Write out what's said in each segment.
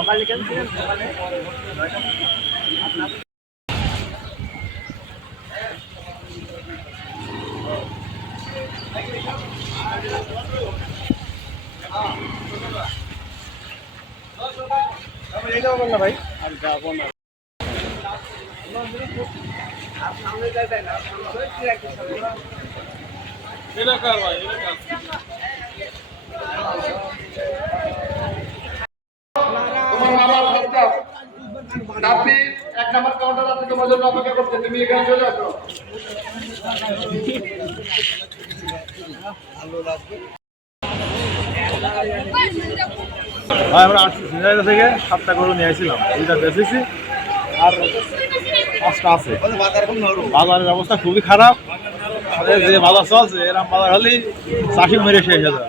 সকালে গেছিলেন সকালে এইটাও বল না ভাই আর যাবো না আর সামনে যাই না এটা কার ভাই এটা কার আপনি এক নাম্বার কাউন্টার আছে তোমার জন্য অপেক্ষা করতে তুমি এখানে চলে আসো আমরা সিনাইদা থেকে 7টা গরু নিয়ে আসছিলাম, দুইটা বেচেছি আর 5টা আছে। বাজারের অবস্থা খুবই খারাপ, যে বাজার চলছে এরকম বাজার হলেই চাষি মেরে শেষ হয়ে যাবে।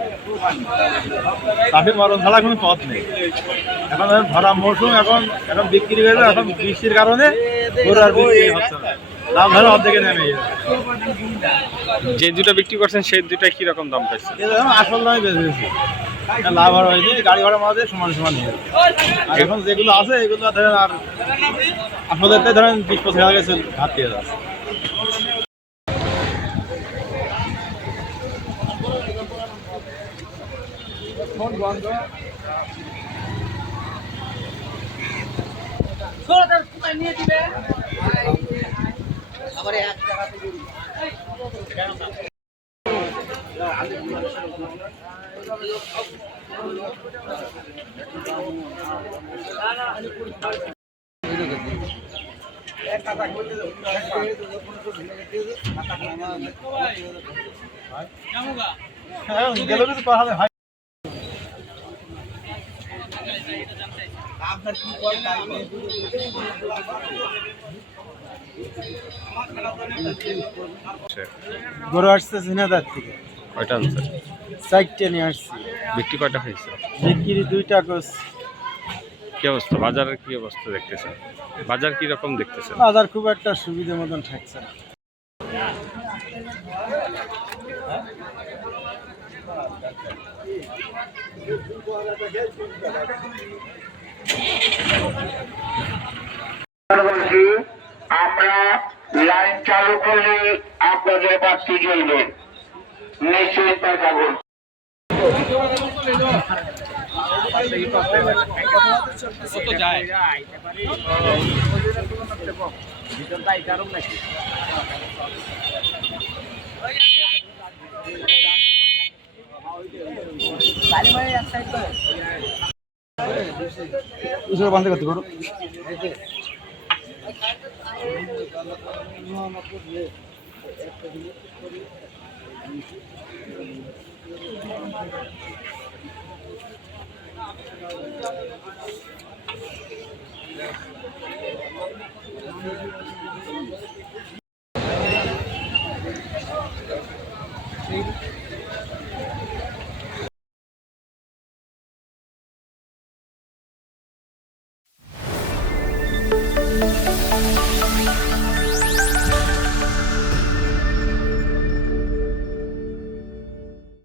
চাষির মরণ ছাড়া কোনো পথ নেই। এখন ধরা মৌসুম, এখন এখন বিক্রি হয়ে যাবে। এখন বৃষ্টির কারণে গরু আর বিক্রি হচ্ছে না, দাম ধরে অর্ধেকে নেমে যাবে। যে দুটো বিক্রি করছেন সেই দুটা কি রকম দাম পাইছে? আসল দামে বেঁচেছি, লাভ আর হয়নি। গাড়ি ভাড়া মাঝে সমান সমান নিয়ে যাবে। আর এখন যেগুলো আছে এগুলো ধরেন আর আসলে ধরেন 20-25 টাকা গেছে হাত দিয়ে যাচ্ছে। গরু আসছে ঝিনাইদহ থেকে। কয়টা আনছেন? 4টে নিয়ে আসছি। বিক্রি কয়টা হয়েছে? বিক্রি 2টা করছি। কি অবস্থা, বাজারের কি অবস্থা দেখতেছেন? বাজার কি রকম দেখতেছেন? বাজার খুব একটা সুবিধা মতন থাকছে না। আমরা লাইন চালু করলে আপনাদের বাড়তি চলবে, নিশ্চিত থাকুন। বান্ধে করতে করো।